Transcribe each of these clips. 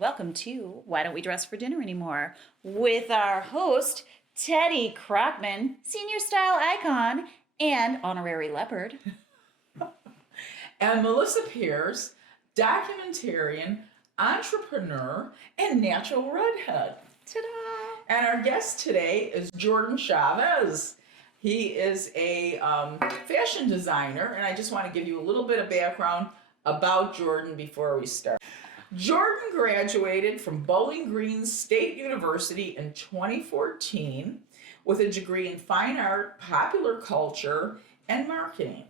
Welcome to Why Don't We Dress for Dinner Anymore with our host, Teddy Krochman, senior style icon and honorary leopard. And Melissa Pierce, documentarian, entrepreneur, and natural redhead. Ta-da! And our guest today is Jordan Chavez. He is a fashion designer, and I just want to give you a little bit of background about Jordan before we start. Jordan graduated from Bowling Green State University in 2014 with a degree in fine art, popular culture, and marketing.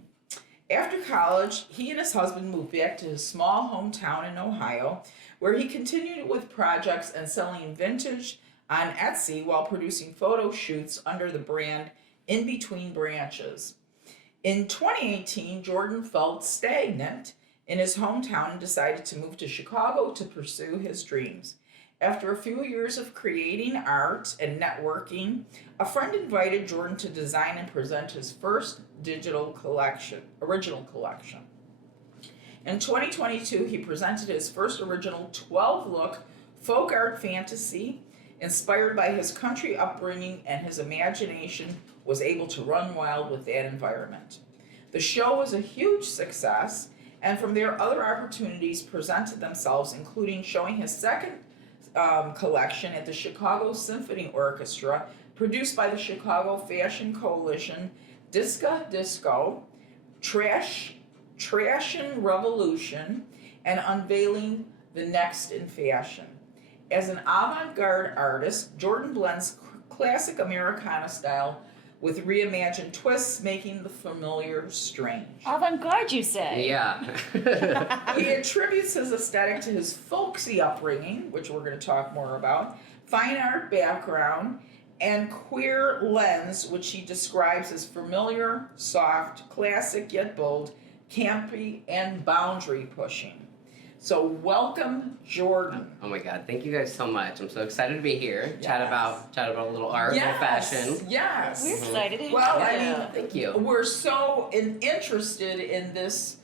After college, he and his husband moved back to his small hometown in Ohio, where he continued with projects and selling vintage on Etsy while producing photo shoots under the brand InBetweenBranches. In 2018, Jordan felt stagnant in his hometown and decided to move to Chicago to pursue his dreams. After a few years of creating art and networking, a friend invited Jordan to design and present his first original collection. In 2022, he presented his first original 12-look folk art fantasy inspired by his country upbringing, and his imagination was able to run wild with that environment. The show was a huge success, and from there, other opportunities presented themselves, including showing his second collection at the Chicago Symphony Orchestra, produced by the Chicago Fashion Coalition, Disco, Trashin' Revolution, and unveiling the next in fashion. As an avant-garde artist, Jordan blends classic Americana style with reimagined twists, making the familiar strange. Avant-garde, you say? Yeah. He attributes his aesthetic to his folksy upbringing, which we're going to talk more about, fine art background, and queer lens, which he describes as familiar, soft, classic yet bold, campy, and boundary pushing. So welcome, Jordan. Oh my God! Thank you guys so much. I'm so excited to be here. Yes. Chat about a little art, a little fashion. Yes. We're excited. Well, I mean, Thank you. we're so interested in this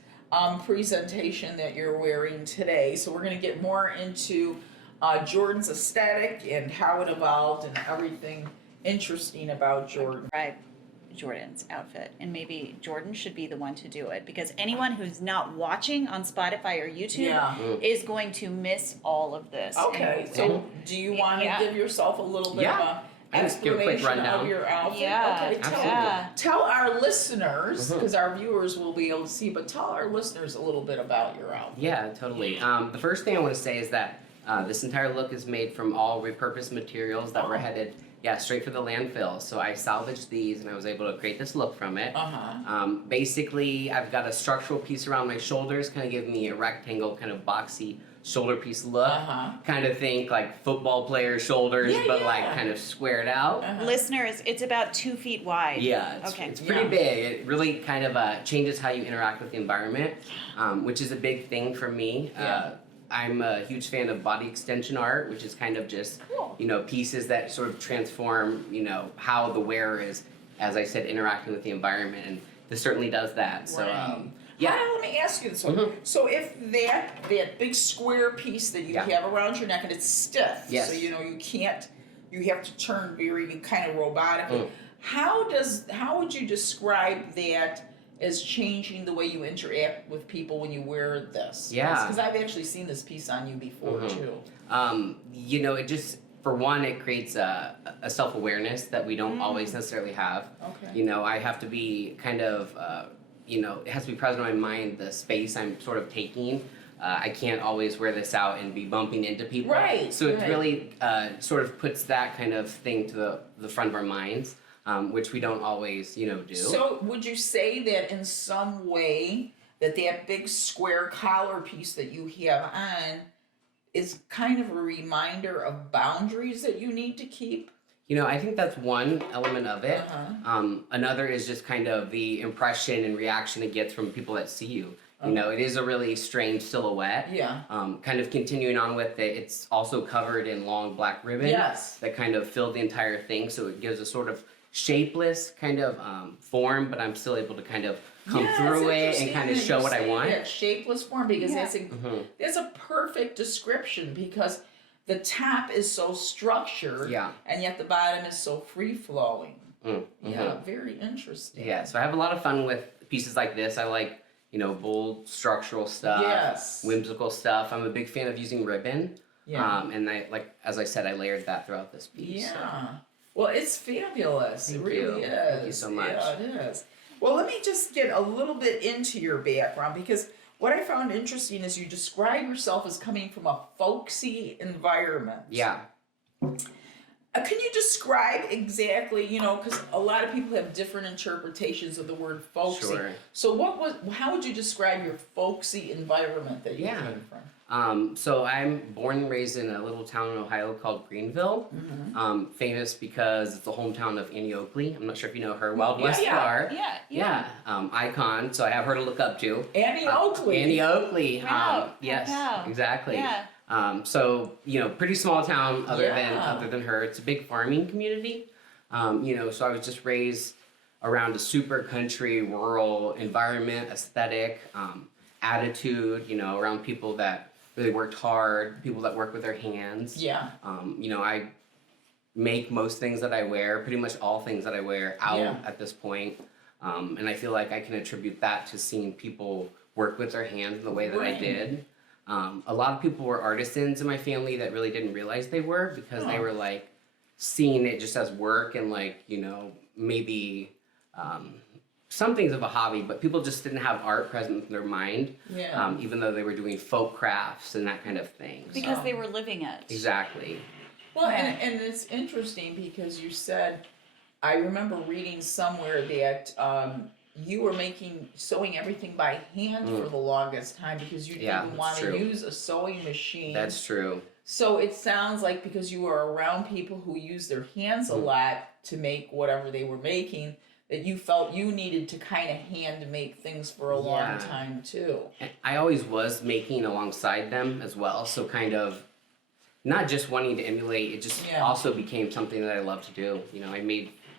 presentation that you're wearing today. So we're going to get more into Jordan's aesthetic and how it evolved and everything interesting about Jordan. Right. Jordan's outfit, and maybe Jordan should be the one to do it, because anyone who's not watching on Spotify or YouTube is going to miss all of this. Okay, so do you want to give yourself a little bit of a explanation of your outfit? Yeah. Okay, tell our listeners, because our viewers will be able to see, but tell our listeners a little bit about your outfit. Yeah, totally. The first thing I want to say is that this entire look is made from all repurposed materials that were headed straight for the landfill. So I salvaged these and I was able to create this look from it. Basically, I've got a structural piece around my shoulders, kind of giving me a rectangle, kind of boxy shoulder piece look. Kind of think like football player shoulders, but like kind of squared out. Listeners, it's about 2 feet wide. Yeah, it's pretty big. It really kind of changes how you interact with the environment, which is a big thing for me. I'm a huge fan of body extension art, which is kind of just, pieces that sort of transform, how the wearer is, as I said, interacting with the environment, and this certainly does that. So, let me ask you this one. So if that big square piece that you have around your neck and it's stiff, so you have to turn you kind of robotically. How would you describe that as changing the way you interact with people when you wear this? Because I've actually seen this piece on you before too. It just, for one, it creates a self-awareness that we don't always necessarily have. Okay. I have to be kind of, it has to be present in my mind, the space I'm sort of taking. I can't always wear this out and be bumping into people. Right. So it really sort of puts that kind of thing to the front of our minds. Which we don't always, do. So would you say that in some way that big square collar piece that you have on is kind of a reminder of boundaries that you need to keep? I think that's one element of it. Another is just kind of the impression and reaction it gets from people that see you. It is a really strange silhouette. Kind of continuing on with it, it's also covered in long black ribbon that kind of fill the entire thing, so it gives a sort of shapeless kind of form, but I'm still able to kind of come through it and kind of show what I want. That shapeless form, because that's a perfect description, because the top is so structured, and yet the bottom is so free flowing. Yeah, very interesting. Yeah, so I have a lot of fun with pieces like this. I like, bold structural stuff, whimsical stuff. I'm a big fan of using ribbon. And as I said, I layered that throughout this piece. Yeah. So. Well, it's fabulous. It really is. Thank you so much. Yeah, it is. Well, let me just get a little bit into your background, because what I found interesting is you describe yourself as coming from a folksy environment. Yeah. Can you describe exactly, because a lot of people have different interpretations of the word folksy. Sure. So how would you describe your folksy environment that you came from? So I'm born and raised in a little town in Ohio called Greenville. Famous because it's the hometown of Annie Oakley. I'm not sure if you know her. Wild West star. Yeah. Icon. So I have her to look up to. Annie Oakley. Annie Oakley. Wow. Yes. Wow. Exactly. Yeah. So pretty small town other than her. It's a big farming community. So I was just raised around a super country, rural environment, aesthetic, attitude. Around people that really worked hard, people that work with their hands. Yeah. I make most things that I wear, pretty much all things that I wear out at this point. And I feel like I can attribute that to seeing people work with their hands in the way that I did. A lot of people were artisans in my family that really didn't realize they were, because they were like seeing it just as work and maybe some things of a hobby, but people just didn't have art present in their mind, even though they were doing folk crafts and that kind of thing. Because they were living it. Exactly. Well, and it's interesting because you said, I remember reading somewhere that you were sewing everything by hand for the longest time, because you didn't want to use a sewing machine. That's true. So it sounds like because you were around people who use their hands a lot to make whatever they were making, that you felt you needed to kind of hand make things for a long time too. And I always was making alongside them as well, so kind of not just wanting to emulate, it just also became something that I love to do.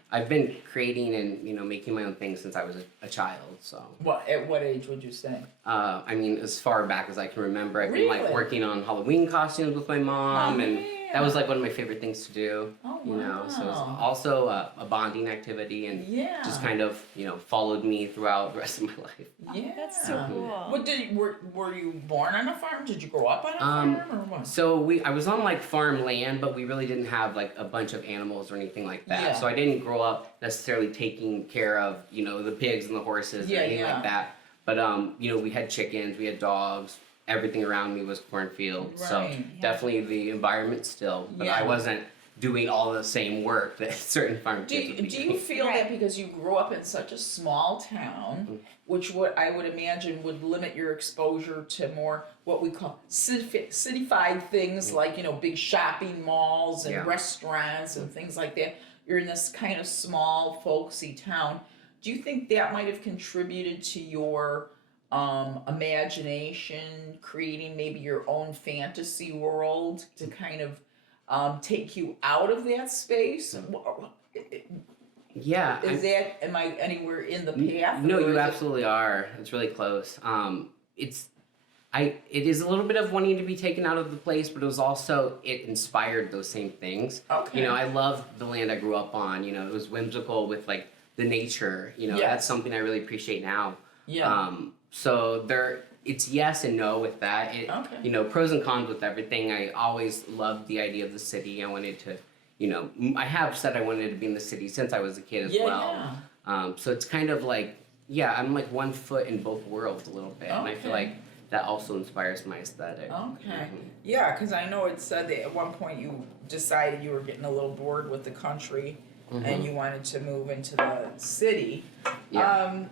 I've been creating and making my own things since I was a child. So. At what age would you say? As far back as I can remember, I've been working on Halloween costumes with my mom, and that was one of my favorite things to do. Oh, wow. So it's also a bonding activity, and just kind of followed me throughout the rest of my life. Yeah, that's so cool. What were you born on a farm? Did you grow up on a farm or what? So I was on farm land, but we really didn't have a bunch of animals or anything like that. Yeah. So I didn't grow up necessarily taking care of the pigs and the horses or anything like that. But we had chickens, we had dogs. Everything around me was cornfield, so definitely the environment still. But I wasn't doing all the same work that certain farm kids would be Do you feel that because you grew up in such a small town, which I would imagine would limit your exposure to more what we call cityfied things, like big shopping malls and restaurants and things like that? You're in this kind of small, folksy town. Do you think that might have contributed to your imagination, creating maybe your own fantasy world to kind of take you out of that space? Yeah. Am I anywhere in the path? No, you absolutely are. It's really close. It is a little bit of wanting to be taken out of the place, but it inspired those same things. Okay. I loved the land I grew up on. It was whimsical with the nature. That's something I really appreciate now. Yeah. So it's yes and no with that. Pros and cons with everything. I always loved the idea of the city. I wanted to, I have said I wanted to be in the city since I was a kid as well. Yeah. So it's kind of I'm one foot in both worlds a little bit. And I feel like that also inspires my aesthetic. Okay. Yeah, because I know it said that at one point you decided you were getting a little bored with the country and you wanted to move into the city. Yeah.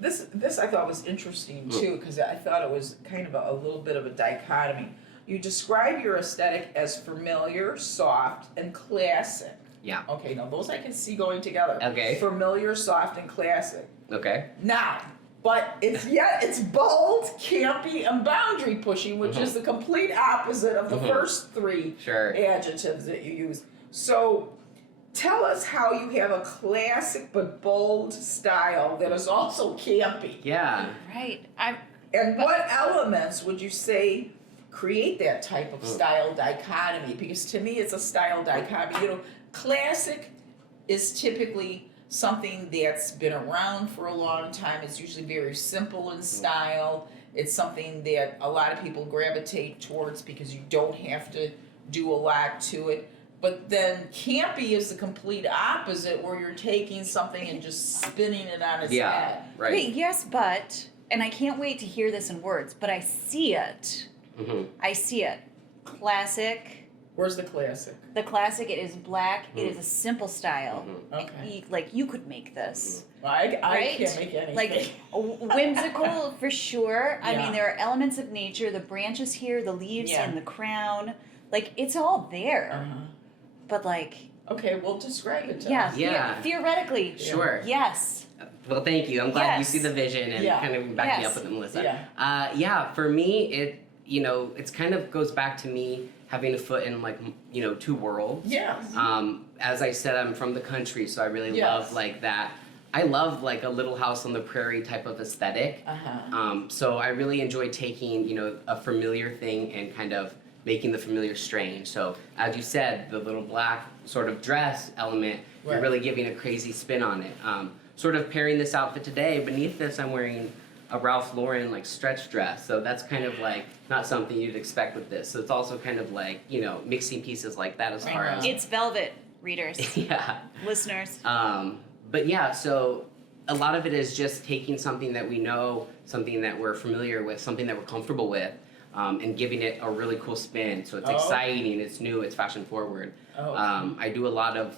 This I thought was interesting too, because I thought it was kind of a little bit of a dichotomy. You describe your aesthetic as familiar, soft, and classic. Yeah. Okay, now those I can see going together. Okay. Familiar, soft, and classic. Okay. Now, but it's bold, campy, and boundary pushing, which is the complete opposite of the first three adjectives that you use. So, tell us how you have a classic but bold style that is also campy. Yeah. Right. And what elements would you say create that type of style dichotomy? Because to me, it's a style dichotomy. You know, classic is typically something that's been around for a long time. It's usually very simple in style. It's something that a lot of people gravitate towards because you don't have to do a lot to it. But then campy is the complete opposite, where you're taking something and just spinning it on its head. Right. Wait, yes, but, and I can't wait to hear this in words, but I see it. I see it. Classic. Where's the classic? The classic, it is black. It is a simple style. Okay. Like, you could make this. I Right? can't make anything. Like, whimsical for sure. I Yeah. mean, there are elements of nature, the branches here, the leaves Yeah. and the crown. Like, it's all there. Uh-huh. But, like, Okay, well, describe it to yeah, us. Yeah. Theoretically. Sure. Yes. Well, thank you. I'm glad you Yes. see the vision and Yeah. kind of back me Yes. up with it, Melissa. Yeah. Yeah, for me, it's kind of goes back to me having a foot in like, two worlds. Yes. As I said, I'm from the country, so I really Yes. love like that. I love like a Little House on the Prairie type of aesthetic. So I really enjoy taking, a familiar thing and kind of making the familiar strange. So as you said, the little black sort of dress element, you're Right. really giving a crazy spin on it. Sort of pairing this outfit today, beneath this I'm wearing a Ralph Lauren like stretch dress. So that's kind of like not something you'd expect with this. So it's also kind of like, mixing pieces like that as far as It's velvet, readers, yeah. listeners. But yeah, so a lot of it is just taking something that we know, something that we're familiar with, something that we're comfortable with, and giving it a really cool spin. So it's exciting, it's new, it's fashion forward. I do a lot of,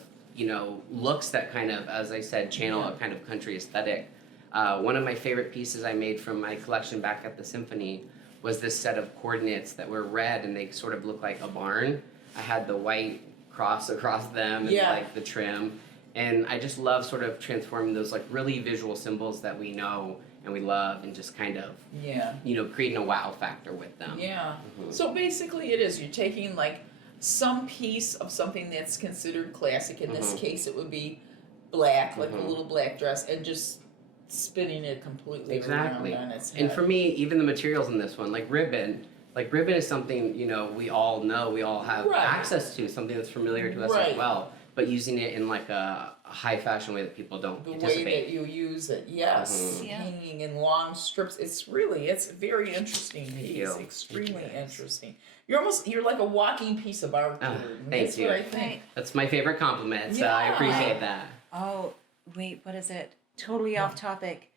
looks that kind of, as I said, channel a kind of country aesthetic. One of my favorite pieces I made from my collection back at the Symphony was this set of coordinates that were red and they sort of look like a barn. I had the white cross across them and like the trim. And I just love sort of transforming those like really visual symbols that we know and we love and just kind of, creating a wow factor with them. Yeah. So basically it is, you're taking like some piece of something that's considered classic. In this case, it would be black, like a little black dress, and just spinning it completely around on its head. And for me, even the materials in this one, like ribbon is something, we all know, we all have access to, something that's familiar to us as well. But using it in like a high fashion way that people don't anticipate. The way that you use it, yes. Hanging in long strips. It's very interesting piece. Extremely interesting. You're like a walking piece of art. Thank That's you. what I think. That's my favorite compliment, so I appreciate that. Oh, wait, what is it? Totally off topic.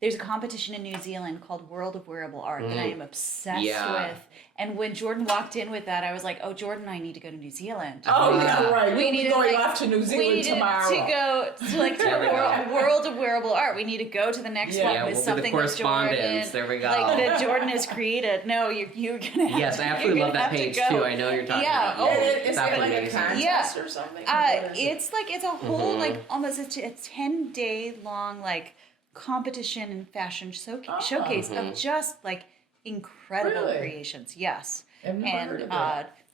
There's a competition in New Zealand called World of Wearable Art that I am obsessed with. And when Jordan walked in with that, I was like, oh, Jordan and I need to go to New Zealand. Oh, yeah, right. We need going off to New Zealand tomorrow. We need to go to World of Wearable Art. We need to go to the next one with we'll something do the correspondence. that Jordan, there we go. that Jordan has created. No, you're gonna have Yes, to, I absolutely love that page too. I know you're talking about. Oh, is it like a contest or something? It's a whole like almost a 10-day long like competition and fashion showcase of just like incredible creations. Yes. And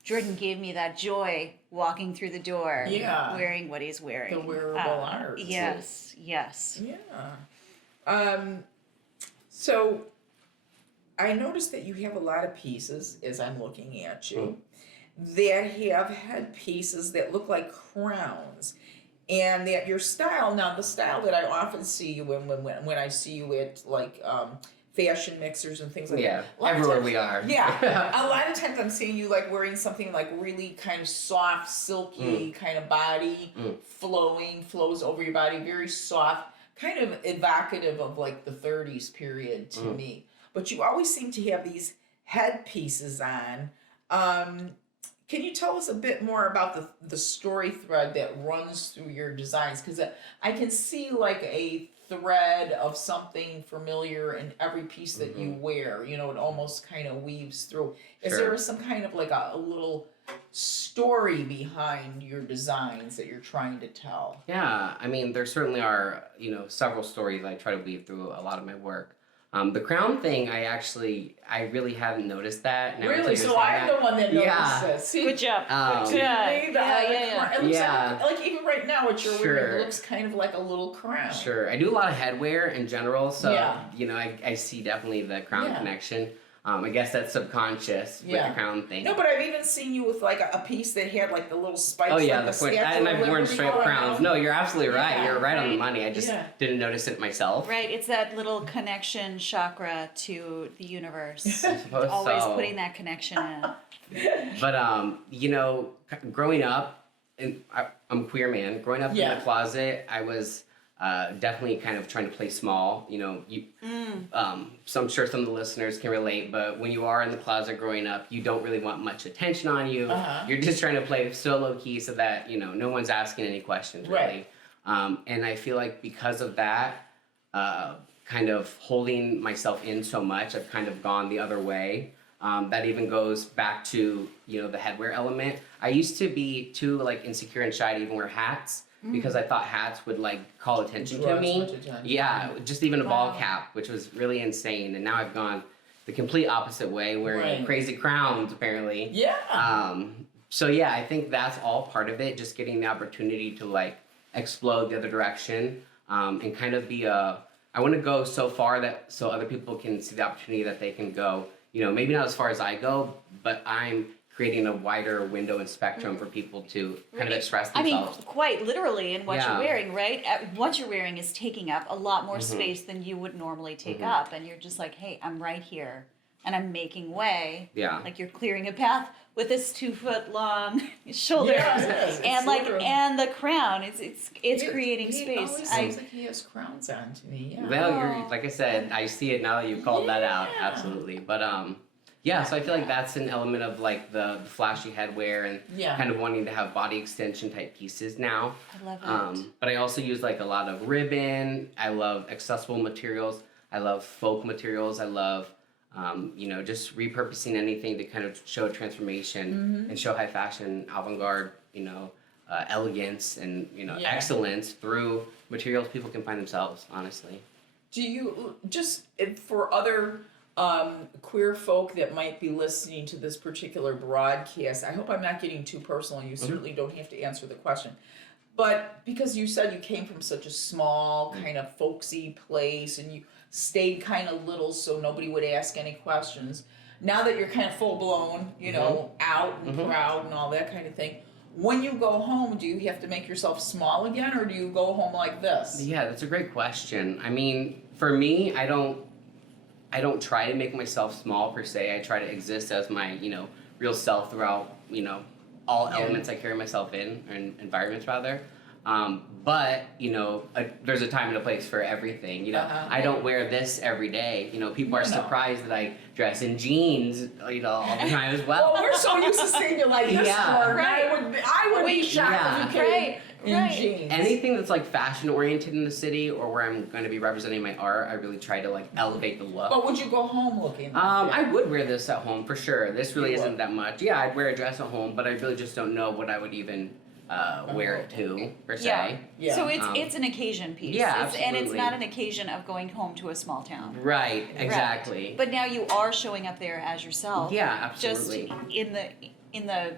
Jordan gave me that joy walking through the door, wearing what he's wearing. The wearable art. Yes. Yeah. So I noticed that you have a lot of pieces, as I'm looking at you, that have headpieces that look like crowns. And that your style, now the style that I often see you in when I see you at like fashion mixers and things like that. Everywhere we are. Yeah. A lot of times I'm seeing you like wearing something like really kind of soft, silky kind of body, flows over your body, very soft, kind of evocative of like the 30s period to me. But you always seem to have these headpieces on. Can you tell us a bit more about the story thread that runs through your designs? Because I can see like a thread of something familiar in every piece that you wear. It almost kind of weaves through. Is there some kind of like a little story behind your designs that you're trying to tell? Yeah, I mean, there certainly are, several stories I try to weave through a lot of my work. The crown thing, I really haven't noticed that. Now Really? So I'm the one that noticed this. See, Good job. See, Yeah. it looks Yeah. like even right now what you're wearing Sure. looks kind of like a little crown. Sure. I do a lot of headwear in general, so Yeah. you know, I see definitely the crown Yeah. connection. I guess that's subconscious with Yeah. the crown thing. No, but I've even seen you with like a piece that had like the little spikes. Oh yeah, like the point. Statue And of I've worn Liberty straight going crowns. on. No, you're absolutely right. Yeah, You're right on the right. money. I just Yeah. didn't notice it myself. Right, it's that little connection chakra to the universe. I suppose Always so. putting that connection in. But you know, growing up, and I'm a queer man. Growing up in Yeah. the closet, I was definitely kind of trying to play small. You know, so I'm sure some of the listeners can relate. But when you are in the closet growing up, you don't really want much attention on you. You're just trying to play so low key so that you know no one's asking any questions really. Right. And I feel like because of that, kind of holding myself in so much, I've kind of gone the other way. That even goes back to, you know, the headwear element. I used to be too like insecure and shy to even wear hats because I thought hats would like call attention Draw to me. too much attention. Yeah, just even a ball Wow. cap, which was really insane. And now I've gone the complete opposite way, wearing Right. crazy crowns apparently. Yeah. So yeah, I think that's all part of it. Just getting the opportunity to like explode the other direction, and kind of be I want to go so far that so other people can see the opportunity that they can go. You know, maybe not as far as I go, but I'm creating a wider window and spectrum for people to kind of express I mean, themselves. quite literally in what Yeah. you're wearing, right? What you're wearing is taking up a lot more space than you would normally take up. And you're just like, hey, I'm right here and I'm making way. Yeah. Like you're clearing a path with this 2-foot long shoulders. Yeah, it is. It's And like, literally- and the crown, it's creating He space. always seems like he has crowns on to me. Yeah. Well, Oh. you're like I said, I see it now that you called that out. Yeah. Absolutely. But yeah, so I feel like that's an element of like the flashy headwear and Yeah. kind of wanting to have body extension type pieces now. I love it. But I also use like a lot of ribbon. I love accessible materials. I love folk materials. I love, you know, just repurposing anything to kind of show transformation and show high fashion, avant-garde, you know, elegance and, you know, Yeah. excellence through materials people can find themselves, honestly. Do you just for other queer folk that might be listening to this particular broadcast? I hope I'm not getting too personal. You certainly don't have to answer the question, but because you said you came from such a small kind of folksy place and you stayed kind of little, so nobody would ask any questions. Now that you're kind of full blown, you know, out and proud and all that kind of thing. When you go home, do you have to make yourself small again, or do you go home like this? Yeah, that's a great question. I mean, for me, I don't try to make myself small per se. I try to exist as my, you know, real self throughout, you know, all elements I carry myself in, or environments rather. But, you know, there's a time and a place for everything. You know, I don't wear this every day. You know, people are surprised that I dress in jeans, you know, all the time as well. Well, we're so used to seeing you like this, Yeah. Jordan. Right. I would be shocked Yeah. if you came Right, in right. jeans. Anything that's like fashion oriented in the city or where I'm going to be representing my art, I really try to like elevate the look. But would you go home looking like I that? would wear this at home for sure. This really You isn't would? that much. Yeah, I'd wear a dress at home, but I really just don't know what I would even wear it to per se. Yeah. So Um, it's an occasion piece. yeah, And it's absolutely. not an occasion of going home to a small town. Right, exactly. But now you are showing up there as yourself. Yeah, absolutely. Just in the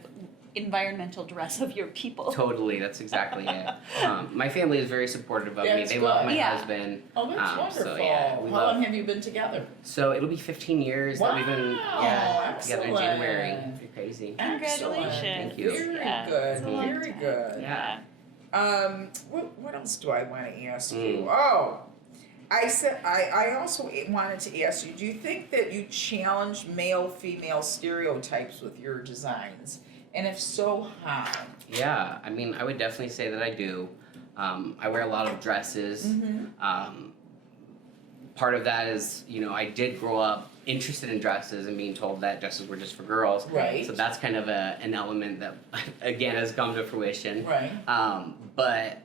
environmental dress of your people. Totally, that's exactly it. My family is very supportive of me. That's They love good. my Yeah. husband. Oh, that's wonderful. So yeah, we How love. long have you been together? So it'll be 15 years that we've been together in excellent. January. Pretty crazy. Congratulations. Excellent. Thank you. Very Yeah, good. it's a long Very time. good. Yeah. What else do I want to ask you? Oh, I also wanted to ask you, do you think that you challenge male-female stereotypes with your designs? And if so, how? Yeah, I mean, I would definitely say that I do. I wear a lot of dresses. Part of that is, you know, I did grow up interested in dresses and being told that dresses were just for girls. Right. So that's kind of an element that, again, has come to fruition. Right. But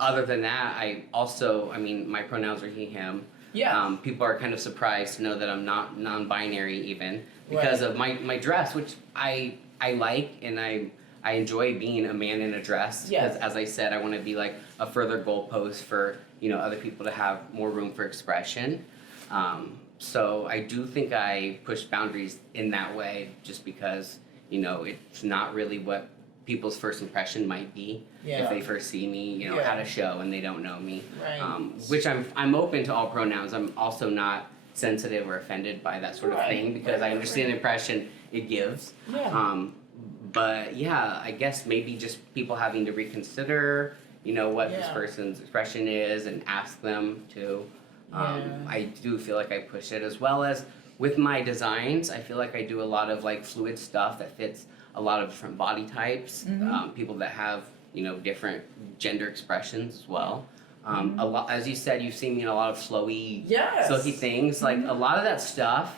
other than that, I mean, my pronouns are he, him. Yeah. People are kind of surprised to know that I'm not non-binary even because of my dress, which I like and I enjoy being a man in a dress. Yes. Because as I said, I want to be like a further goalpost for, you know, other people to have more room for expression. So I do think I push boundaries in that way, just because, you know, it's not really what people's first impression might be if they first see me, you know, at a show and they don't know me. Right. Which I'm open to all pronouns. I'm also not sensitive or offended by that sort of thing, because I understand the impression it gives. But yeah, I guess maybe just people having to reconsider, you know, what this person's expression is and ask them to. I do feel like I push it, as well as with my designs. I feel like I do a lot of like fluid stuff that fits a lot of different body types, people that have, you know, different gender expressions as well. A lot, as you said, you've seen me in a lot of flowy, silky things. Like a lot of that stuff,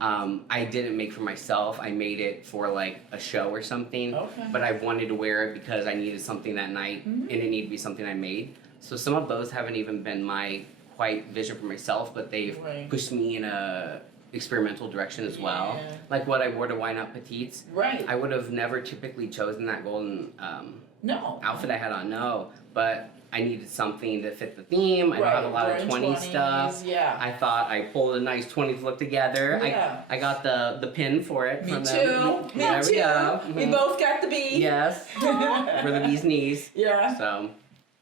I didn't make for myself. I made it for like a show or something. But I wanted to wear it because I needed something that night, and it needed to be something I made. So some of those haven't even been my quite vision for myself, but they've pushed me in a experimental direction as well. Like what I wore to Why Not Petites. I would have never typically chosen that golden outfit I had on, but I needed something to fit the theme. I don't have a lot of 20s stuff. I thought I pulled a nice 20s look together. I got the pin for it. Me too. There we go. We both got the B. Yes. For the bee's knees. So.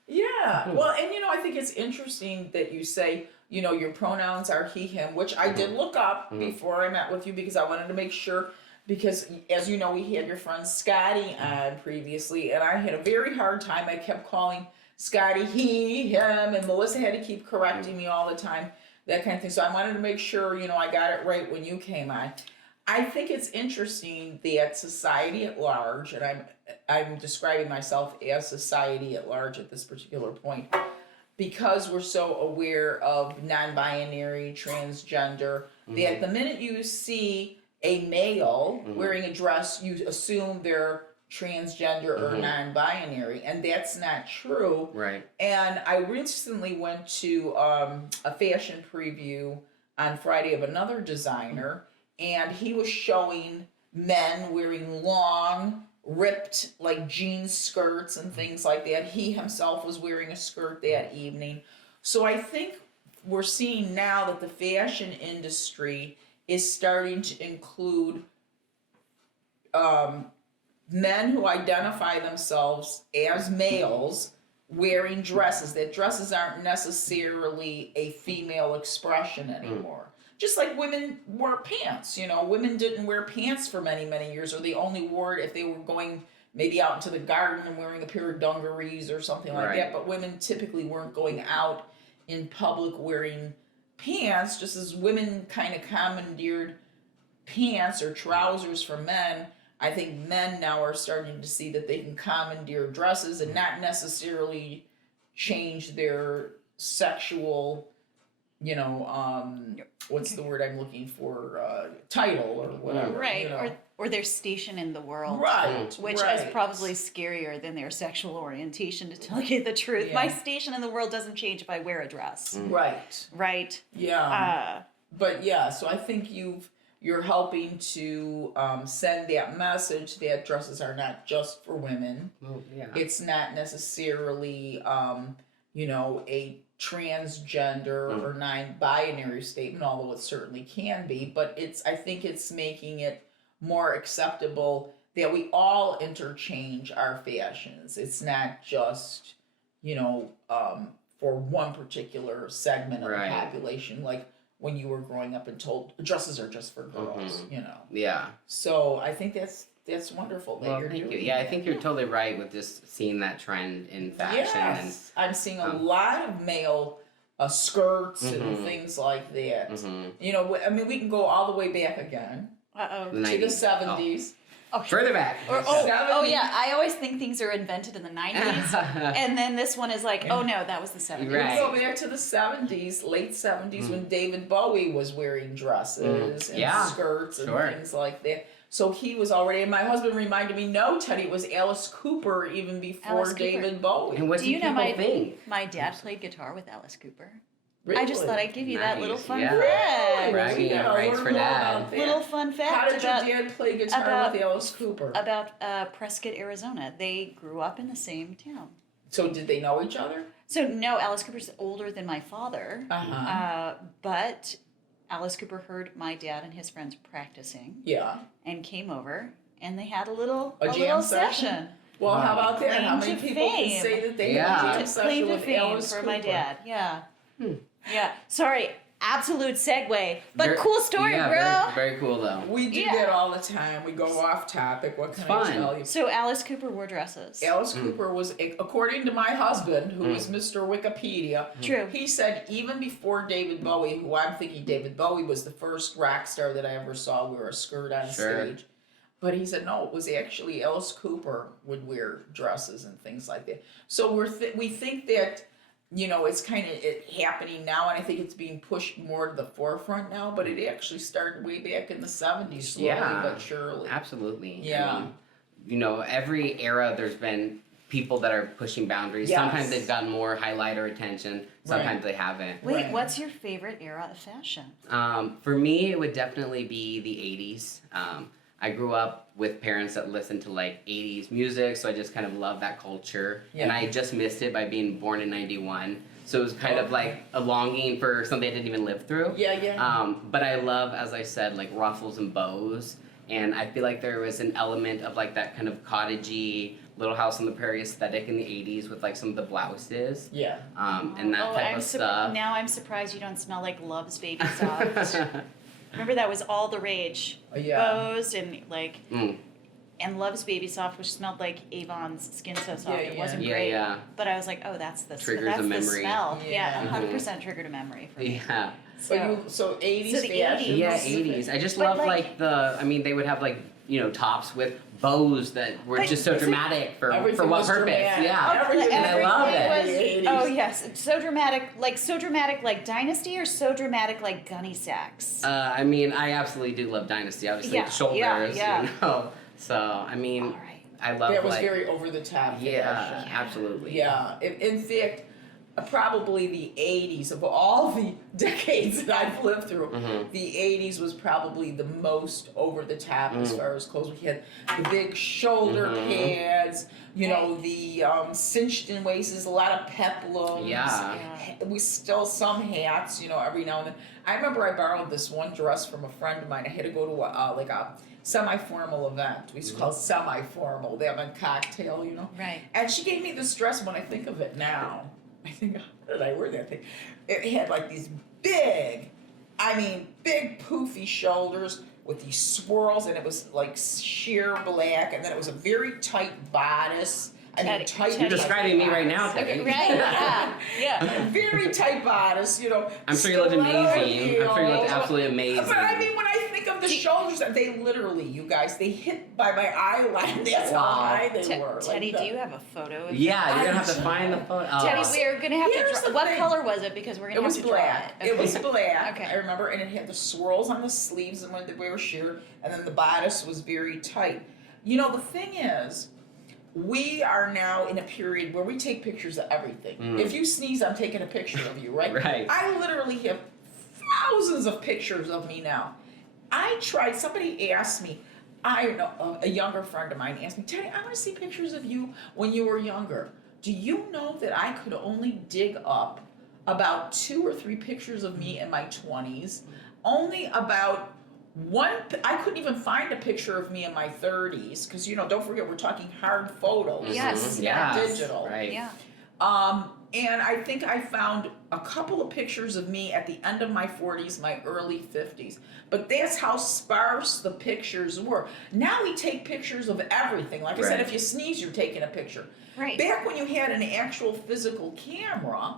Well, and you know, I think it's interesting that you say, you know, your pronouns are he, him, which I did look up before I met with you, because I wanted to make sure, because as you know, we had your friend Scotty on previously, and I had a very hard time. I kept calling Scotty he, him, and Melissa had to keep correcting me all the time, that kind of thing. So I wanted to make sure, you know, I got it right when you came on. I think it's interesting that society at large, and I'm describing myself as society at large at this particular point, because we're so aware of non-binary, transgender, that the minute you see a male wearing a dress, you assume they're transgender or non-binary, and that's not true. And I recently went to a fashion preview on Friday of another designer, and he was showing men wearing long, ripped, like jean skirts and things like that. He himself was wearing a skirt that evening. So I think we're seeing now that the fashion industry is starting to include men who identify themselves as males wearing dresses. That dresses aren't necessarily a female expression anymore. Just like women wore pants, you know, women didn't wear pants for many, many years, or they only wore it if they were going maybe out into the garden and wearing a pair of dungarees or something like that. But women typically weren't going out in public wearing pants, just as women kind of commandeered pants or trousers for men. I think men now are starting to see that they can commandeer dresses and not necessarily change their sexual, you know, what's the word I'm looking for? Title or whatever. You know? Or their station in the world. Which is probably scarier than their sexual orientation, to tell you the truth. My station in the world doesn't change if I wear a dress. Right. Yeah. But yeah, so I think you're helping to send that message that dresses are not just for women. It's not necessarily, you know, a transgender or non-binary statement, although it certainly can be, but I think it's making it more acceptable that we all interchange our fashions. It's not just, you know, for one particular segment of the population, like when you were growing up and told dresses are just for girls, you know. So I think that's wonderful that you're doing. Yeah, I think you're totally right with just seeing that trend in fashion. And I'm seeing a lot of male skirts and things like that. You know, I mean, we can go all the way back again to the 70s. Further back. Yeah, I always think things are invented in the 90s, and then this one is like, oh no, that was the 70s. We go back to the 70s, late 70s, when David Bowie was wearing dresses and skirts and things like that. So he was already, and my husband reminded me, no, Teddy, it was Alice Cooper even before David Bowie. And what do you know my dad played guitar with Alice Cooper. Really? I just thought I'd give you that little fun fact. Bragging for that. Little fun fact. How did your dad play guitar with Alice Cooper? About Prescott, Arizona. They grew up in the same town. So did they know each other? So no, Alice Cooper's older than my father. But Alice Cooper heard my dad and his friends practicing Yeah. and came over, and they had a little jam session. session? Well, how about that? How many Claim to people can fame. say that they Yeah. had a jam Claim session to with fame Alice for Cooper? my dad. Yeah. Yeah. Sorry. Absolute segue, but Very- cool story, yeah, bro. Very, very cool though. We do Yeah. that all the time. We go off topic. What can I fun. tell you? So Alice Cooper wore dresses. Alice Cooper was, according to my husband, who is Mr. Wikipedia, True. he said even before David Bowie, who I'm thinking David Bowie was the first rock star that I ever saw wear a skirt on stage. But he said, no, it was actually Alice Cooper would wear dresses and things like that. So we think that, you know, it's kind of happening now, and I think it's being pushed more to the forefront now, but it actually started way back in the 70s, slowly but surely. Absolutely. Yeah. I mean, you know, every era there's been people that are pushing boundaries. Yes. Sometimes they've gotten more highlight or attention. Sometimes they haven't. Wait, Right. what's your favorite era of fashion? For me, it would definitely be the 80s. I grew up with parents that listened to like 80s music, so I just kind of love that culture. Yeah. And I just missed it by being born in 91. So it was kind of like a longing for something I didn't even live through. Yeah. But I love, as I said, like ruffles and bows. And I feel like there was an element of like that kind of cottagey, Little House on the Prairie aesthetic in the 80s with like some of the blouses. Yeah. And that type of stuff. Now I'm surprised you don't smell like Love's Baby Soft. Remember that was all the rage. Yeah. Bows and like, Mm. and Love's Baby Soft, which smelled like Avon's Skin So Soft. Yeah, It yeah. wasn't Yeah, great. yeah. But I was like, oh, that's the Triggers that's a the memory. smell. Yeah. Yeah, 100% triggered a memory for me. Yeah. So 80s So the fashion. 80s. Yeah, this is the 80s. thing. I just But, love like- like the, I mean, they would have like, you know, tops with bows that were But just so is it- dramatic for Everything what was purpose. dramatic. Yeah. Everything and I love was- it. the 80s. Oh yes, so dramatic like Dynasty, or so dramatic like Gunny Sacks. I mean, I absolutely do love Dynasty. Obviously, Yeah, the shoulders, yeah. you know. So, I mean, All right. I love That was like, very over the top. yeah, fashion. absolutely. Yeah. In fact, probably the 80s, of all the decades that I've lived through, Mhm. the 80s was probably the most over the top as far as clothes. We had the big shoulder pads, you know, the cinched in waists, a lot of peplums. Yeah. We still some hats, you know, every now and then. I remember I borrowed this one dress from a friend of mine. I had to go to a semi-formal event. We used to call it semi-formal. They have a cocktail, you know. Right. And she gave me this dress. When I think of it now, I think, how did I wear that thing? It had like these big poofy shoulders with these swirls, and it was like sheer black, and then it was a very tight bodice. Tight. You're describing me right now, Okay, Teddy. right? Yeah. Very tight bodice, you know. I'm sure you looked amazing. I'm sure you looked heels. absolutely amazing. But I mean, when I think of the shoulders, they literally, you guys, they hit by my eye line. That's how Wow. high they were. Teddy, like do you have a photo of Yeah, you're gonna have to I- find the photo. Oh. Teddy, we're gonna have Here's to the draw. What thing. color was it? Because we're gonna It have was to black. draw it. It was black. Okay. I remember, and it had the swirls on the sleeves and when they were sheer, and then the bodice was very tight. You know, the thing is, we are now in a period where we take pictures of everything. If you sneeze, I'm taking a picture of you, right? Right. I literally have thousands of pictures of me now. Somebody asked me, I don't know, a younger friend of mine asked me, Teddy, I want to see pictures of you when you were younger. Do you know that I could only dig up about 2 or 3 pictures of me in my 20s? Only about I couldn't even find a picture of me in my 30s, because, you know, don't forget, we're talking hard photos. Yes. This is Yeah. not digital. Right. Yeah. And I think I found a couple of pictures of me at the end of my 40s, my early 50s. But that's how sparse the pictures were. Now we take pictures of everything. Like I said, Right. if you sneeze, you're taking a picture. Right. Back when you had an actual physical camera,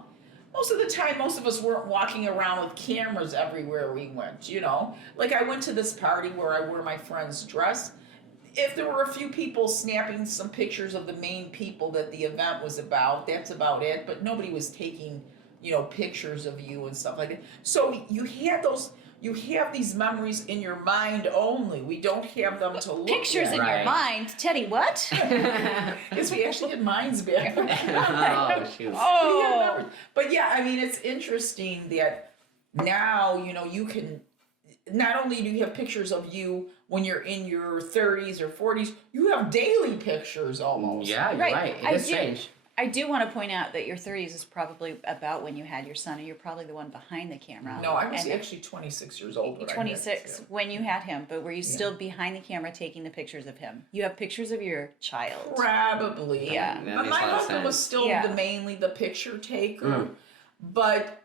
most of the time, most of us weren't walking around with cameras everywhere we went, you know? Like, I went to this party where I wore my friend's dress. If there were a few people snapping some pictures of the main people that the event was about, that's about it. But nobody was taking, you know, pictures of you and stuff like that. So you have these memories in your mind only. We don't have them to look Pictures at. in your Right. mind. Teddy, what? Because we actually had minds back then. Oh, shoot. Oh. But yeah, I mean, it's interesting that now, you know, you can, not only do you have pictures of you when you're in your 30s or 40s, you have daily pictures almost. Yeah, you're Right. right. It I is do. strange. I do want to point out that your 30s is probably about when you had your son, and you're probably the one behind the camera. No, I was actually 26 years old. 26 when you had him, but were you still behind the camera taking the pictures of him? You have pictures of your child. Probably. Yeah. But my husband was still mainly the picture taker. But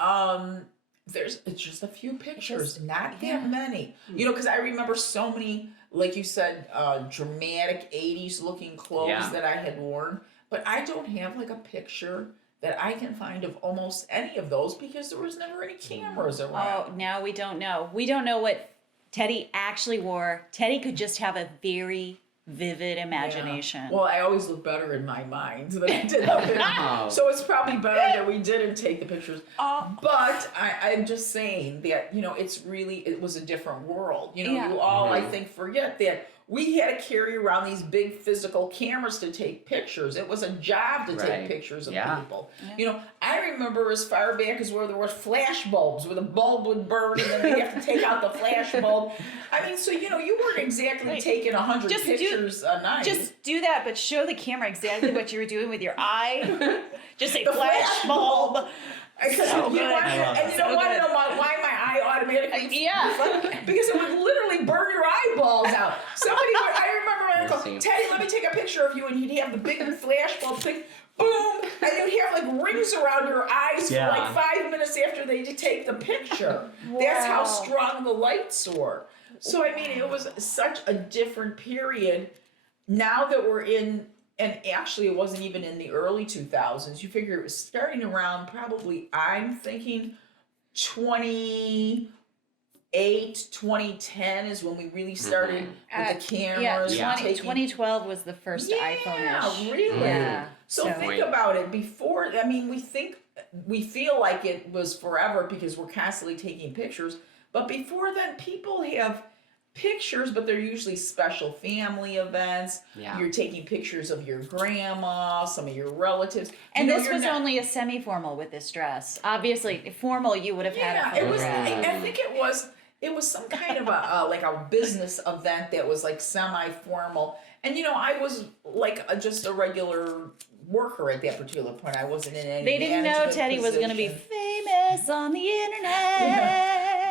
it's just a few pictures, not that many. You know, because I remember so many, like you said, dramatic 80s looking clothes that I had worn. But I don't have like a picture that I can find of almost any of those because there was never any cameras around. Oh, now we don't know. We don't know what Teddy actually wore. Teddy could just have a very vivid imagination. Well, I always look better in my mind than I did up there. So it's probably better that we didn't take the pictures. But I'm just saying that, you know, it was a different world. You know, you all, I think, forget that we had to carry around these big physical cameras to take pictures. It was a job to take pictures of people. You know, I remember as far back as where there were flash bulbs, where the bulb would burn and then they have to take out the flash bulb. I mean, so, you know, you weren't exactly taking 100 pictures a night. Just do that, but show the camera exactly what you were doing with your eye. Just say the flash bulb. Because So you good. want and you don't want to know why my eye automatically because it would literally burn your eyeballs out. I remember my uncle, Teddy, let me take a picture of you, and he'd have the big flash bulb thing, boom, and you'd have like rings around your eyes for like 5 minutes after they take the picture. That's how strong the lights were. So I mean, it was such a different period. Now that we're in. And actually, it wasn't even in the early 2000s. You figure it was starting around probably, I'm thinking 2008, 2010 is when we really started with the cameras. 2012 was the first iPhone-ish. Really? Yeah. So think about it. Before, I mean, we feel like it was forever because we're constantly taking pictures. But before then, people have pictures, but they're usually special family events. You're taking pictures of your grandma, some of your relatives. And this was only a semi-formal with this dress. Obviously, formal you would have had a it was. I think it was some kind of a like a business event that was like semi-formal. And you know, I was like just a regular worker at that particular point. I wasn't in any. They didn't know Teddy was going to be famous on the internet.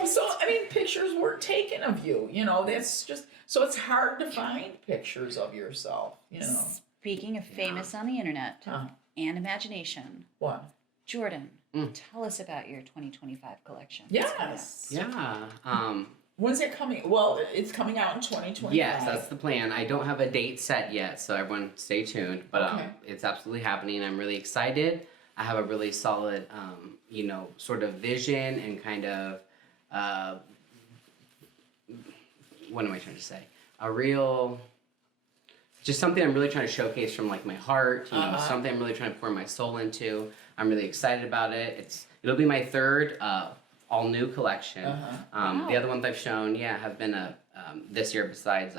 So, I mean, pictures were taken of you, you know, that's just, so it's hard to find pictures of yourself, you know. Speaking of famous on the internet and imagination. What? Jordan, tell us about your 2025 collection. Yes. Yeah. When's it coming? Well, it's coming out in 2025. Yes, that's the plan. I don't have a date set yet, so everyone stay tuned. But it's absolutely happening. I'm really excited. I have a really solid, you know, sort of vision and kind of, what am I trying to say? Just something I'm really trying to showcase from like my heart, you know, something I'm really trying to pour my soul into. I'm really excited about it. It'll be my third all new collection. The other ones I've shown, have been this year besides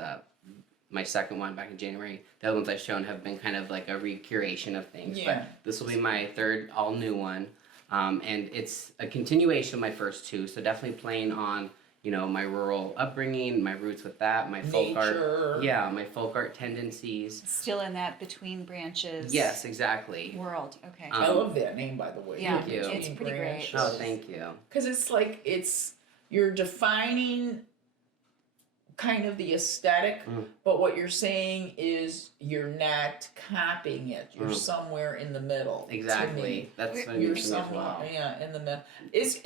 my second one back in January. The other ones I've shown have been kind of like a recuration of things. But this will be my third all new one. And it's a continuation of my first two, so definitely playing on, you know, my rural upbringing, my roots with that, my folk art, my folk art tendencies. Still in that between branches. Yes, exactly. World. Okay. I love that name, by the way. Yeah, thank you. It's pretty great. Oh, thank you. Because it's like you're defining kind of the aesthetic, but what you're saying is you're not copying it. You're somewhere in the middle. Exactly. That's what you're it means as well. In the middle.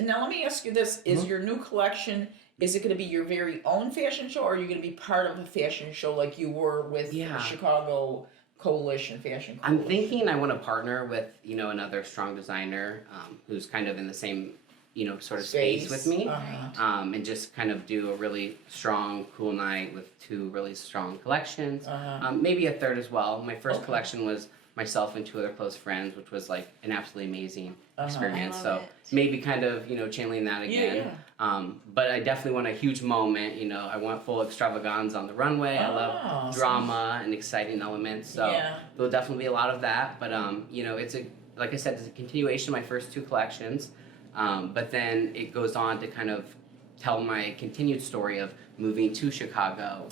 Now let me ask you this: is your new collection? Is it going to be your very own fashion show, or are you going to be part of a fashion show like you were with Chicago Coalition Fashion Coalition? I'm thinking I want to partner with, you know, another strong designer who's kind of in the same, you know, sort of space with me, and just kind of do a really strong, cool night with two really strong collections. Maybe a third as well. My first collection was myself and two other close friends, which was like an absolutely amazing experience. So maybe kind of, you know, channeling that again. But I definitely want a huge moment. You know, I want full extravaganza on the runway. I love drama and exciting elements. So there'll definitely be a lot of that. But you know, like I said, it's a continuation of my first two collections. But then it goes on to kind of tell my continued story of moving to Chicago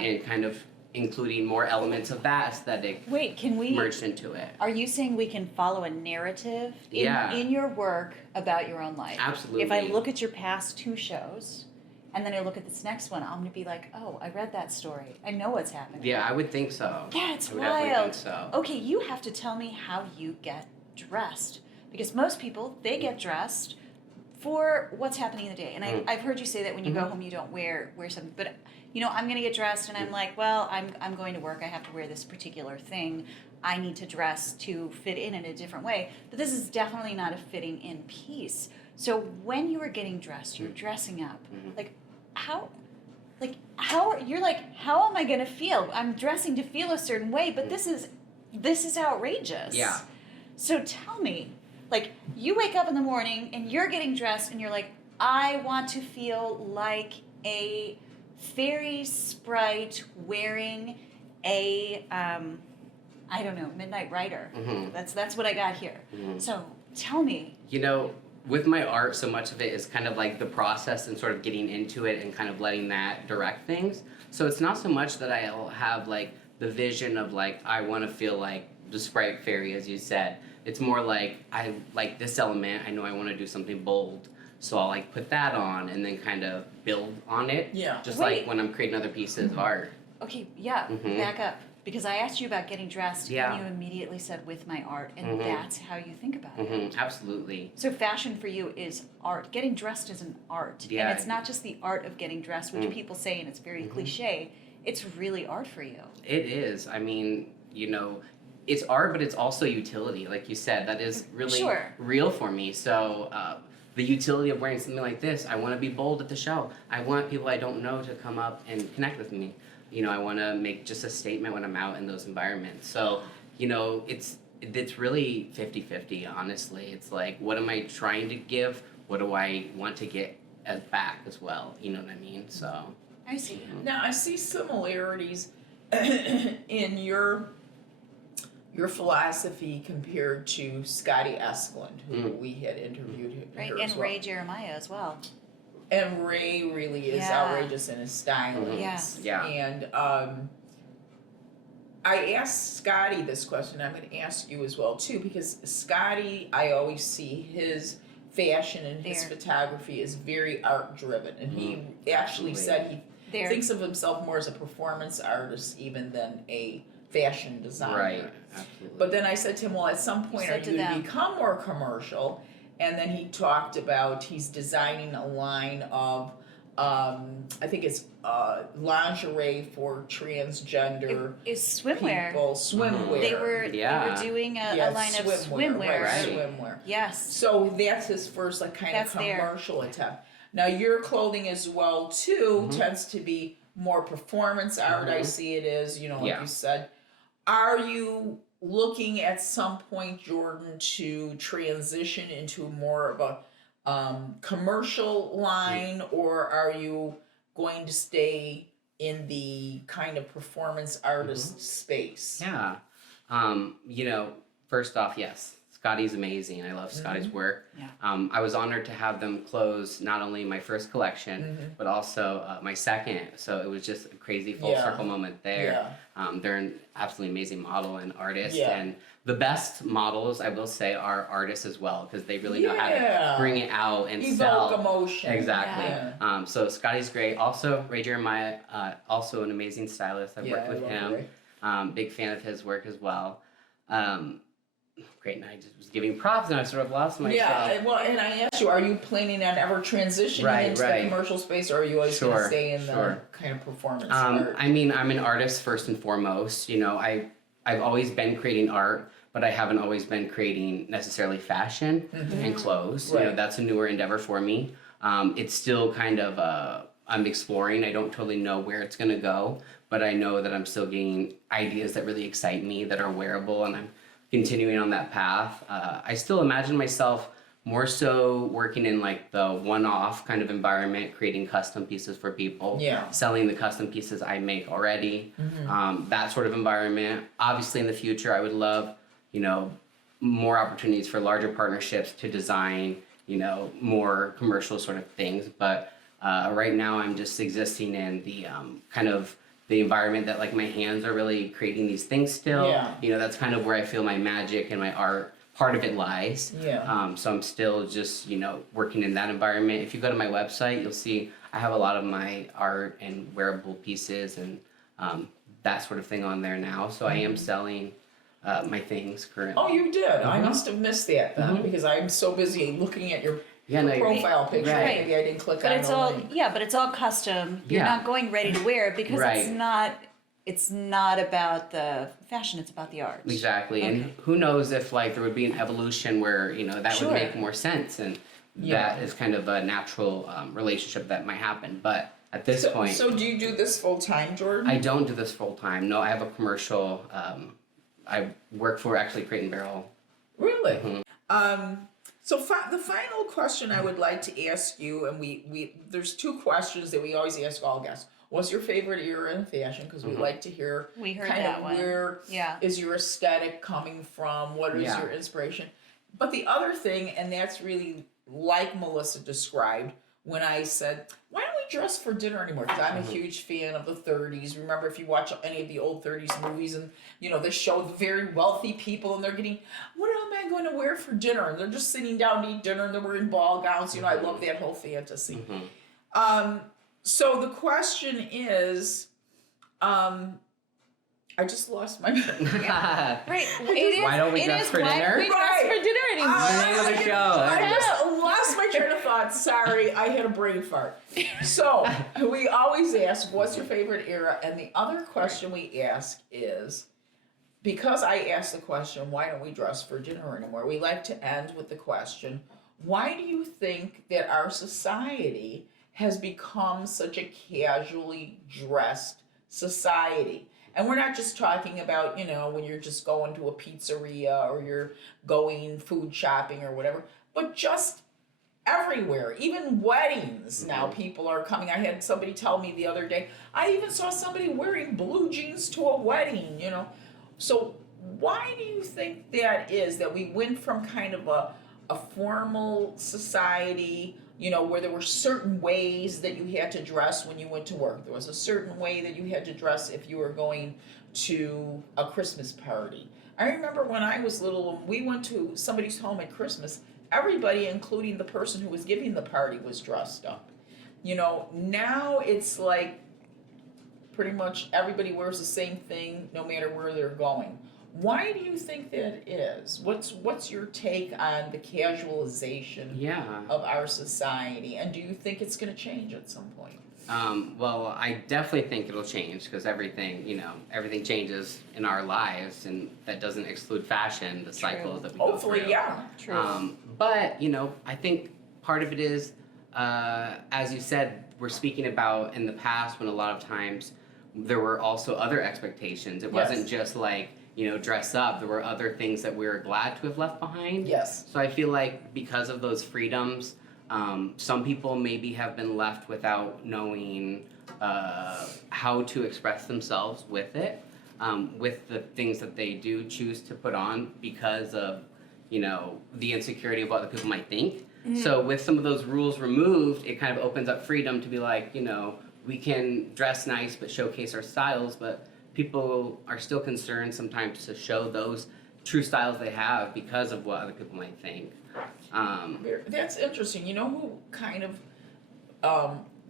and kind of including more elements of that aesthetic Wait, can we merged into it. Are you saying we can follow a narrative in your work about your own life? Absolutely. If I look at your past 2 shows and then I look at this next one, I'm going to be like, oh, I read that story. I know what's happening. Yeah, I would think so. That's I would definitely wild. think so. Okay, you have to tell me how you get dressed. Because most people, they get dressed for what's happening in the day. And I've heard you say that when you go home, you don't wear something. But, I'm going to get dressed and I'm like, well, I'm going to work. I have to wear this particular thing. I need to dress to fit in a different way. But this is definitely not a fitting in piece. So when you are getting dressed, you're dressing up. How am I going to feel? I'm dressing to feel a certain way, but this is outrageous. Yeah. So tell me, you wake up in the morning and you're getting dressed and you're like, I want to feel like a fairy sprite wearing a, I don't know, Midnight Rider. That's what I got here. So tell me. With my art, so much of it is kind of like the process and sort of getting into it and kind of letting that direct things. So it's not so much that I'll have the vision of I want to feel like the sprite fairy, as you said. It's more I like this element. I know I want to do something bold. So I'll put that on and then kind of build on it. Yeah. Just like when I'm creating other pieces of art. Okay, yeah, back up. Because I asked you about getting dressed, and you immediately said with my art, and that's how you think about it. Absolutely. So fashion for you is art. Getting dressed is an art. Yeah. And it's not just the art of getting dressed, which people say, and it's very cliche. It's really art for you. It is. I mean, it's art, but it's also utility. Like you said, that is really real for me. So the utility of wearing something like this, I want to be bold at the show. I want people I don't know to come up and connect with me. I want to make just a statement when I'm out in those environments. So, it's really 50-50, honestly. It's what am I trying to give? What do I want to get back as well? You know what I mean? So I see. Now, I see similarities in your philosophy compared to Scotty Esklund, who we had interviewed. Right, and Ray Jeremiah as well. And Ray really is outrageous in his styling. Yes. Yeah. And I asked Scotty this question. I'm going to ask you as well, too, because Scotty, I always see his fashion and his photography is very art-driven. And he actually said he thinks of himself more as a performance artist even than a fashion designer. Right, absolutely. But then I said to him, well, at some point, are you going to become more commercial? And then he talked about he's designing a line of, I think it's lingerie for transgender swimwear. people. Swimwear. They were doing a line of swimwear. Right. Swimwear. Yes. So that's his first kind of commercial attempt. Now your clothing as well too tends to be more performance art. I see it as, like you said. Are you looking at some point, Jordan, to transition into more of a commercial line, or are you going to stay in the kind of performance artist space? Yeah. First off, yes, Scotty's amazing. I love Scotty's work. Yeah. I was honored to have them close not only my first collection, but also my second. So it was just a crazy full circle moment there. They're an absolutely amazing model and artist. And the best models, I will say, are artists as well, because they really know how to bring it out and evoke sell. Emotion. Exactly. Yeah. So Scotty's great. Also, Ray Jeremiah, also an amazing stylist. I've worked with him. Big fan of his work as well. Great, and I just was giving props, and I sort of lost myself. Yeah, well, and I asked you, are you planning on ever transitioning into the commercial space, or are you always going to stay in the kind of performance art? I mean, I'm an artist first and foremost. I've always been creating art, but I haven't always been creating necessarily fashion and clothes. Right. That's a newer endeavor for me. It's still kind of I'm exploring. I don't totally know where it's going to go, but I know that I'm still getting ideas that really excite me, that are wearable, and I'm continuing on that path. I still imagine myself more so working in the one-off kind of environment, creating custom pieces for people, selling the custom pieces I make already, that sort of environment. Obviously in the future, I would love, more opportunities for larger partnerships to design, more commercial sort of things. But right now I'm just existing in the kind of the environment that like my hands are really creating these things still. Yeah. You know, that's kind of where I feel my magic and my art part of it lies. Yeah. So I'm still just, you know, working in that environment. If you go to my website, you'll see I have a lot of my art and wearable pieces and that sort of thing on there now. So I am selling my things currently. Oh, you did? I must have missed that then because I'm so busy looking at your profile picture. Right. Maybe I didn't click But on it's the all link. but it's all custom. You're Yeah. not going ready to wear it because Right. it's not about the fashion, it's about the art. Exactly. And who knows if like there would be an evolution where, you know, that Sure. would make more sense and Yeah. that is kind of a natural relationship that might happen. But at this point, So do you do this full time, Jordan? I don't do this full time. No, I have a commercial. I work for actually Crate and Barrel. Really? Mm-hmm. So the final question I would like to ask you, and we there's two questions that we always ask all guests. What's your favorite era in fashion? Because we like to hear We heard kind that of one. where Yeah. is your aesthetic coming from? What is Yeah. your inspiration? But the other thing, and that's really like Melissa described when I said, why don't we dress for dinner anymore? Because I'm a huge fan of the 30s. Remember, if you watch any of the old 30s movies and, you know, they show the very wealthy people and they're getting, what am I going to wear for dinner? And they're just sitting down to eat dinner and they're wearing ball gowns. You know, I love that whole fantasy. So the question is, I just lost my Right. Why don't we dress for dinner? Why don't we dress for dinner anymore? The name of the show. I just lost my train of thought. Sorry, I had a brain fart. So we always ask, what's your favorite era? And the other question we ask is, because I asked the question, why don't we dress for dinner anymore? We like to end with the question, why do you think that our society has become such a casually dressed society? And we're not just talking about, you know, when you're just going to a pizzeria or you're going food shopping or whatever, but just everywhere. Even weddings now, people are coming. I had somebody tell me the other day, I even saw somebody wearing blue jeans to a wedding, you know. So why do you think that is, that we went from kind of a formal society, you know, where there were certain ways that you had to dress when you went to work. There was a certain way that you had to dress if you were going to a Christmas party. I remember when I was little, when we went to somebody's home at Christmas, everybody, including the person who was giving the party, was dressed up. You know, now it's like pretty much everybody wears the same thing no matter where they're going. Why do you think that is? What's your take on the casualization of our society? And do you think it's going to change at some point? Well, I definitely think it'll change because everything, you know, everything changes in our lives, and that doesn't exclude fashion, the cycles that we go through. Hopefully, yeah. True. But, you know, I think part of it is, as you said, we're speaking about in the past when a lot of times there were also other expectations. It wasn't just like, you know, dress up. There were other things that we were glad to have left behind. Yes. So I feel like because of those freedoms, some people maybe have been left without knowing how to express themselves with it, with the things that they do choose to put on because of, you know, the insecurity of what other people might think. So with some of those rules removed, it kind of opens up freedom to be like, you know, we can dress nice but showcase our styles, but people are still concerned sometimes to show those true styles they have because of what other people might think. That's interesting. You know who kind of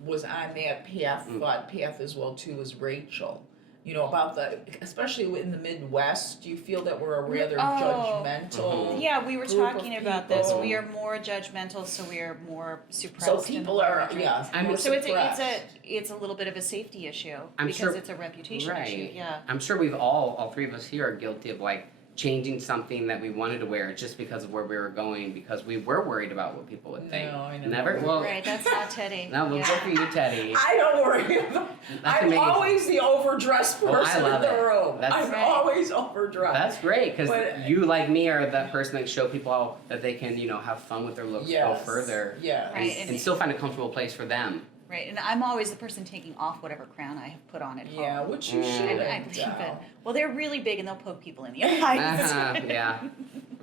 was on that path as well too was Rachel. You know, about especially in the Midwest, do you feel that we're a rather judgmental? Yeah, we were group of talking about this. people? We are more judgmental, so we are more suppressed. So people are, more So suppressed. it's a little bit of a safety issue I'm because sure- it's a reputation issue. Yeah. I'm sure we've all three of us here are guilty of like changing something that we wanted to wear just because of where we were going because we were worried about what people would think. No, I know. Never. Well, Right, that's not Teddy. no, we'll go for you, Teddy. I don't worry about That's I'm amazing. always the overdressed Oh, I person love in the it. room. That's I'm right. always overdressed. That's great because But- you, like me, are that person that show people that they can, you know, have fun with their looks, go Yes. further, Yeah. Right, and still find a comfortable place for them. Right, and I'm always the person taking off whatever crown I have put on at home. Yeah, which you should. I leave it. Well, they're really big and they'll poke people in the eyes. Yeah,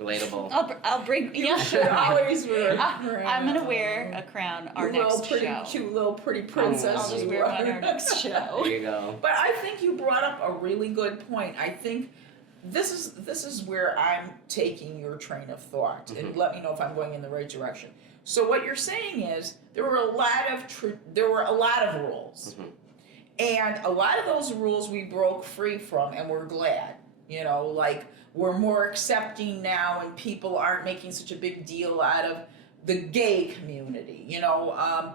relatable. I'll bring. You Yeah, should always wear a crown. I'm gonna wear a crown our Your next show. Cute little pretty princess. I'll just wear one our next show. There you go. But I think you brought up a really good point. I think this is where I'm taking your train of thought, and let me know if I'm going in the right direction. So what you're saying is there were a lot of rules, and a lot of those rules we broke free from, and we're glad. You know, like we're more accepting now, and people aren't making such a big deal out of the gay community. You know,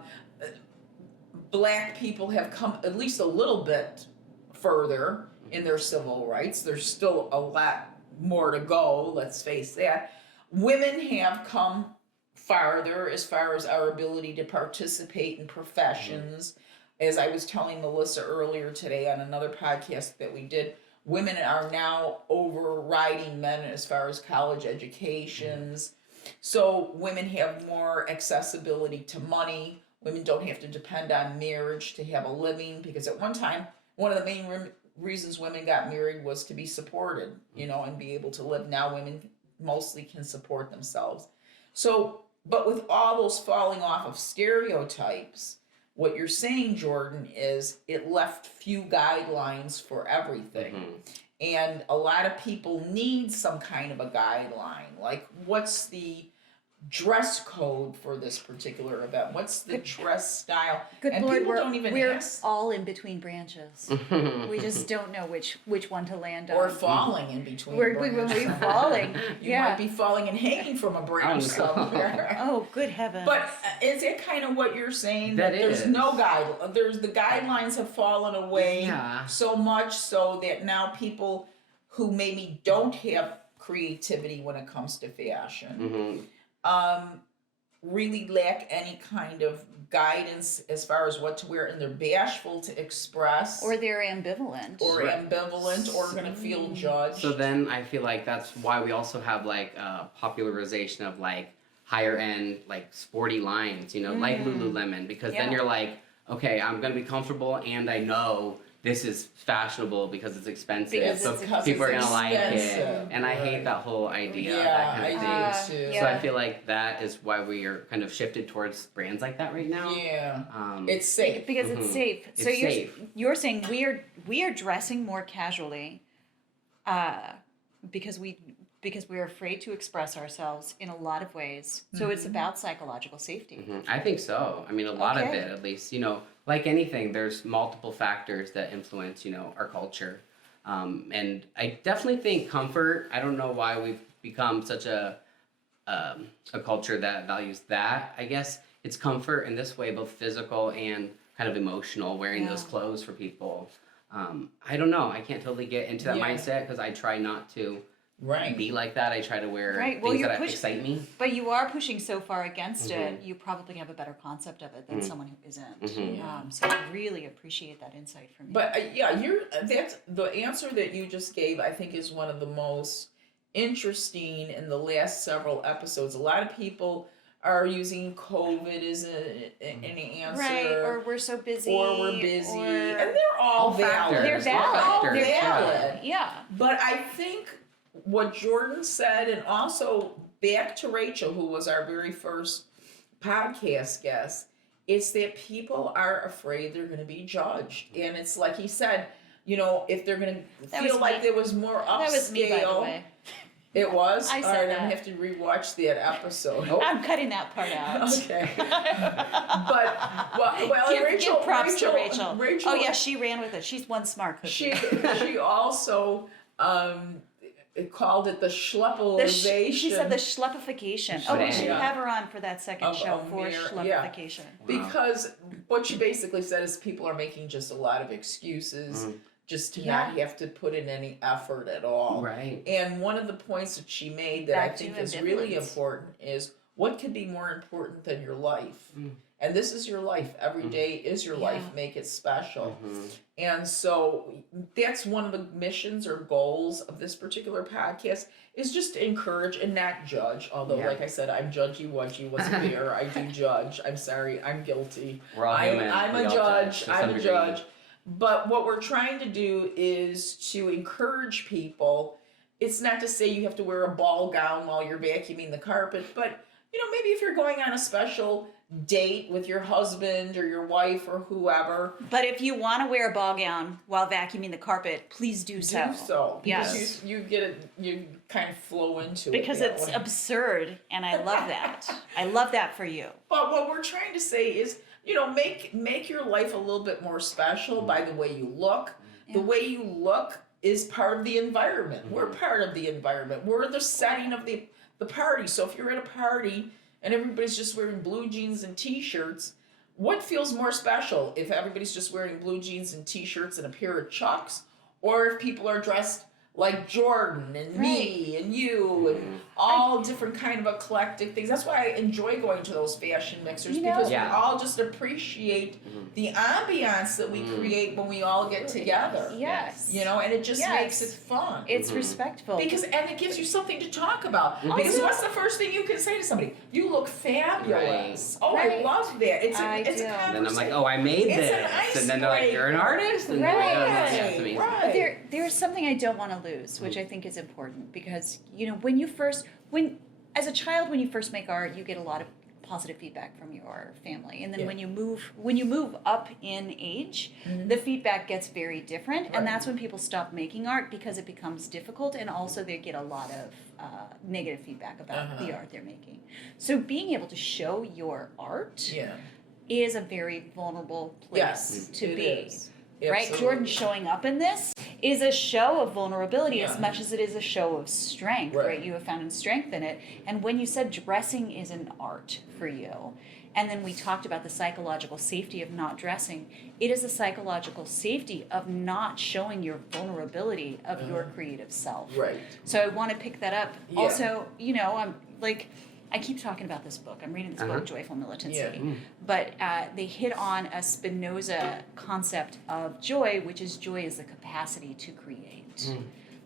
Black people have come at least a little bit further in their civil rights. There's still a lot more to go, let's face that. Women have come farther as far as our ability to participate in professions. As I was telling Melissa earlier today on another podcast that we did, women are now overriding men as far as college educations. So women have more accessibility to money. Women don't have to depend on marriage to have a living, because at one time, one of the main reasons women got married was to be supported, you know, and be able to live. Now women mostly can support themselves. So, but with all those falling off of stereotypes, what you're saying, Jordan, is it left few guidelines for everything. And a lot of people need some kind of a guideline. Like, what's the dress code for this particular event? What's the dress style? Good and Lord, people don't even we're ask. all in between branches. We just don't know which one to land on. Or falling in between We're branches. falling. You might be falling and hanging from a branch somewhere. Oh, good heavens. But is it kind of what you're saying? That There's is. no the guidelines have fallen away so much so that now people who maybe don't have creativity when it comes to fashion really lack any kind of guidance as far as what to wear, and they're bashful to express, or they're ambivalent, or going to feel judged. So then I feel like that's why we also have like a popularization of like higher end, like sporty lines, you know, like Lululemon, because then you're like, okay, I'm going to be comfortable and I know this is fashionable because it's expensive, so people are going to like it. And I hate that whole idea. Yeah, that kind of I thing. do too. So I feel like that is why we are kind of shifted towards brands like that right now. Yeah, it's safe. Because it's safe. So It's safe. you're saying we are dressing more casually, because we're afraid to express ourselves in a lot of ways. So it's about psychological safety. I think so. I mean, a lot of it, at least. You know, like anything, there's multiple factors that influence, you know, our culture. And I definitely think comfort. I don't know why we've become such a culture that values that. I guess it's comfort in this way, both physical and kind of emotional, wearing those clothes for people. I don't know. I can't totally get into that mindset because I try not to be like that. I try to wear things that excite me. But you are pushing so far against it, you probably have a better concept of it than someone who isn't. So I really appreciate that insight from you. But that's the answer that you just gave. I think is one of the most interesting in the last several episodes. A lot of people are using COVID as an answer, right? Or we're so busy, or we're busy, and they're all valid. They're valid. All Factors, valid. Yeah. But I think what Jordan said, and also back to Rachel, who was our very first podcast guest, it's that people are afraid they're going to be judged. And it's like he said, you know, if they're going to feel like there was more upscale. That was me, by the way. It was? I said All right, that. I'm going to have to rewatch that episode. I'm cutting that part out. Okay. But, well give props to Rachel. Rachel. Oh, yeah, she ran with it. She's one smart cookie. She also called it the schleppalization. She said the schleppification. Oh, we should have her on for that second show for schleppification. Because what she basically said is people are making just a lot of excuses just to not have to put in any effort at all. Right. And one of the points that she made that I think is really important is what could be more important than your life? And this is your life. Every day is your life. Make it special. And so that's one of the missions or goals of this particular podcast, is just to encourage and not judge. Although, like I said, I'm judgy wudgy, wasn't there. I do judge. I'm sorry. I'm guilty. We're all human. I'm a judge. I'm a judge. But what we're trying to do is to encourage people. It's not to say you have to wear a ball gown while you're vacuuming the carpet, but maybe if you're going on a special date with your husband or your wife or whoever. But if you want to wear a ball gown while vacuuming the carpet, please do so. Do so. Yes. Because you get it, you kind of flow into it. Because it's absurd, and I love that. I love that for you. But what we're trying to say is, make your life a little bit more special by the way you look. The way you look is part of the environment. We're part of the environment. We're the setting of the party. So if you're at a party and everybody's just wearing blue jeans and t-shirts, what feels more special? If everybody's just wearing blue jeans and t-shirts and a pair of Chucks, or if people are dressed like Jordan and me and you and all different kind of eclectic things. That's why I enjoy going to those fashion mixers, because we all just appreciate the ambiance that we create when we all get together. Yes. And it just makes it fun. It's respectful. And it gives you something to talk about. Because what's the first thing you can say to somebody? You look fabulous. Right. Oh, I love that. It's a do. conversation. And I'm like, oh, I made It's this. an And then they're like, you're an artist? And that's amazing. But there's something I don't want to lose, which I think is important, because as a child, when you first make art, you get a lot of positive feedback from your family, and then when you move up in age, the feedback gets very different, and that's when people stop making art, because it becomes difficult, and also they get a lot of negative feedback about the art they're making. So being able to show your art is a very vulnerable place to be. Is. Right? Absolutely. Jordan showing up in this is a show of vulnerability as much as it is a show of strength, right? You have found strength in it. And when you said dressing is an art for you, and then we talked about the psychological safety of not dressing, it is a psychological safety of not showing your vulnerability of your creative self. Right. So I want to pick that up. Yeah. Also, I'm like, I keep talking about this book. I'm reading this book, Joyful Militancy. Yeah. But they hit on a Spinoza concept of joy, which is joy is the capacity to create.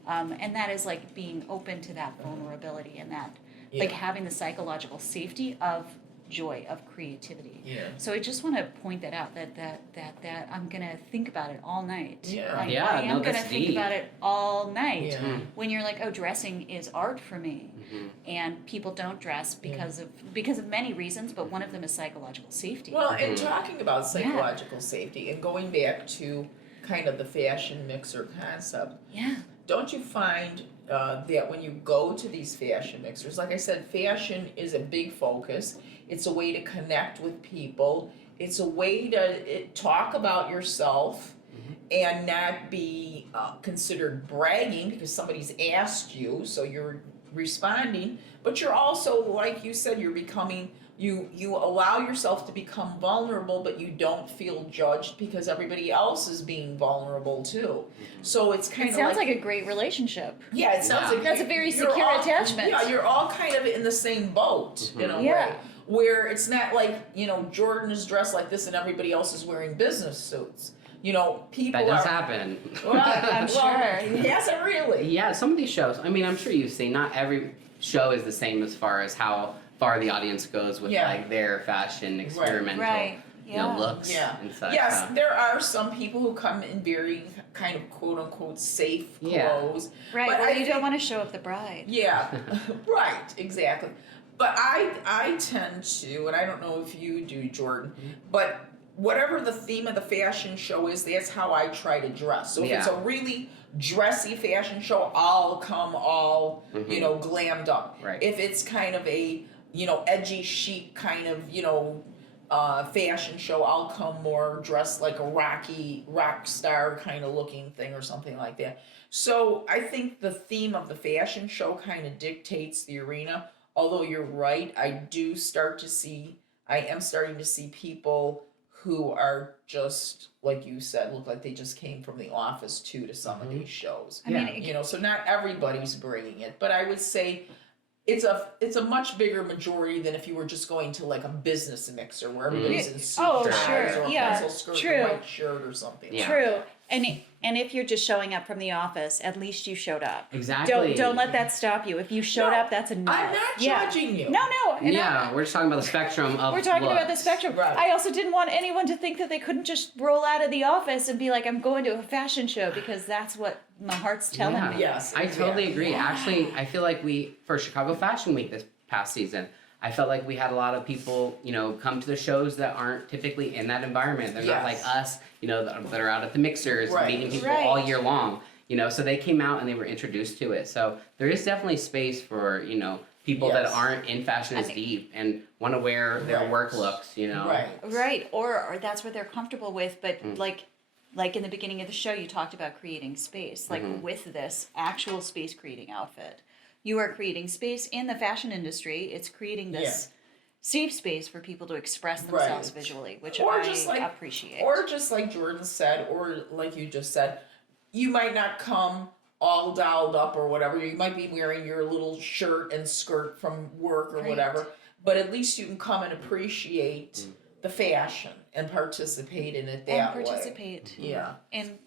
And that is like being open to that vulnerability, and that like having the psychological safety of joy, of creativity. Yeah. So I just want to point that out, that I'm going to think about it all night. Yeah. I am going to that's think deep. about it all night. Yeah. When you're like, oh, dressing is art for me. And people don't dress because of many reasons, but one of them is psychological safety. Well, and talking about psychological safety and going back to kind of the fashion mixer concept, don't you find that when you go to these fashion mixers, like I said, fashion is a big focus. It's a way to connect with people. It's a way to talk about yourself and not be considered bragging because somebody's asked you, so you're responding. But you're also, like you said, you're becoming, you allow yourself to become vulnerable, but you don't feel judged because everybody else is being vulnerable too. So it's kind it of sounds like a great relationship. Yeah, it sounds like That's a very you're secure all- attachment. Yeah, you're all kind of in the same boat in a way. Where it's not like, Jordan is dressed like this and everybody else is wearing business suits. People That does are... happen. Well, I'm sure. Has it really? Yeah, some of these shows, I mean, I'm sure you've seen, not every show is the same as far as how far the audience goes with like their fashion experimental looks and such. Yes, there are some people who come in very kind of quote unquote safe clothes. Right, But well, I you don't want to show up the bride. Yeah, right, exactly. But I tend to, and I don't know if you do, Jordan, but whatever the theme of the fashion show is, that's how I try to dress. So if it's a really dressy fashion show, I'll come all, glammed up. Right. If it's kind of a, edgy chic kind of, fashion show, I'll come more dressed like a rock star kind of looking thing or something like that. So I think the theme of the fashion show kind of dictates the arena. Although you're right, I am starting to see people who are just, like you said, look like they just came from the office too to some of these shows. I mean, so not everybody's bringing it, but I would say it's a much bigger majority than if you were just going to like a business mixer where everybody's in suit ties or a pencil skirt or a white shirt or something. Yeah. True. And if you're just showing up from the office, at least you showed up. Exactly. Don't let that stop you. If you showed up, that's enough. I'm not judging you. No. And We're just talking about the spectrum of we're talking about the looks. spectrum. Right. I also didn't want anyone to think that they couldn't just roll out of the office and be like, I'm going to a fashion show, because that's what my heart's telling me. Yes, I totally exactly. agree. Actually, I feel like for Chicago Fashion Week this past season, I felt like we had a lot of people, come to the shows that aren't typically in that environment. They're not like us, that are out at the mixers, meeting people all year long. So they came out and they were introduced to it. So there is definitely space for, people that aren't in fashion as deep and want to wear their work looks, Right. Or that's what they're comfortable with. But like in the beginning of the show, you talked about creating space. Like with this actual space creating outfit, you are creating space in the fashion industry. It's creating this safe space for people to express themselves visually, which I appreciate. Or just like Jordan said, or like you just said, you might not come all dolled up or whatever. You might be wearing your little shirt and skirt from work or whatever, but at least you can come and appreciate the fashion and participate in it that way. Yeah. And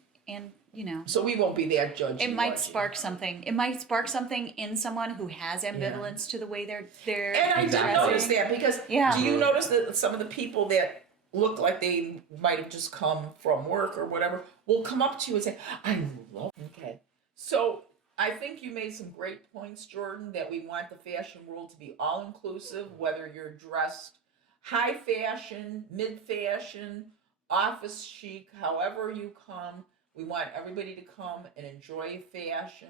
So we won't be that judgy. it might spark something. It might spark something in someone who has ambivalence to the way they're And I did dressing. notice that, because do you notice that some of the people that look like they might have just come from work or whatever will come up to you and say, I love it. Okay. So I think you made some great points, Jordan, that we want the fashion world to be all inclusive, whether you're dressed high fashion, mid fashion, office chic, however you come. We want everybody to come and enjoy fashion,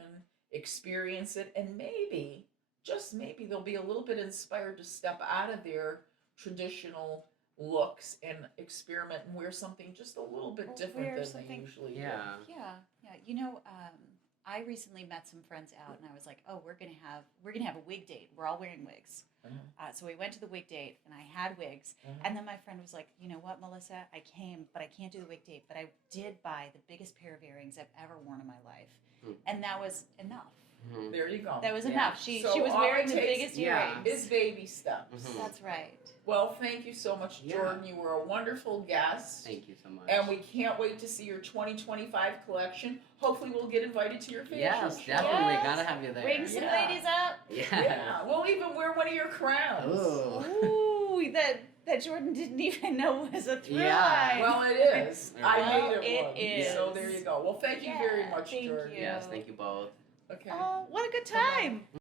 experience it, and maybe, just maybe, they'll be a little bit inspired to step out of their traditional looks and experiment and wear something just a little bit different than they usually do. Yeah. I recently met some friends out, and I was like, "Oh, we're gonna have a wig date. We're all wearing wigs." So we went to the wig date, and I had wigs. And then my friend was like, "You know what, Melissa? I came, but I can't do the wig date. But I did buy the biggest pair of earrings I've ever worn in my life, and that was enough. There you go. That was enough. She So was all wearing it the takes biggest earrings. It's baby steps. That's right. Well, thank you so much, Jordan. You were a wonderful guest. Thank you so much. And we can't wait to see your 2025 collection. Hopefully we'll get invited to your fashion show. Definitely. Gotta have you there. Bring some ladies up. Yeah. We'll even wear one of your crowns. Ooh, that Jordan didn't even know was a throw line. Well, it is. I made it one. It is. So there you go. Well, thank you very much, thank Jordan. you. Yes, thank you both. Okay. Oh, what a good time.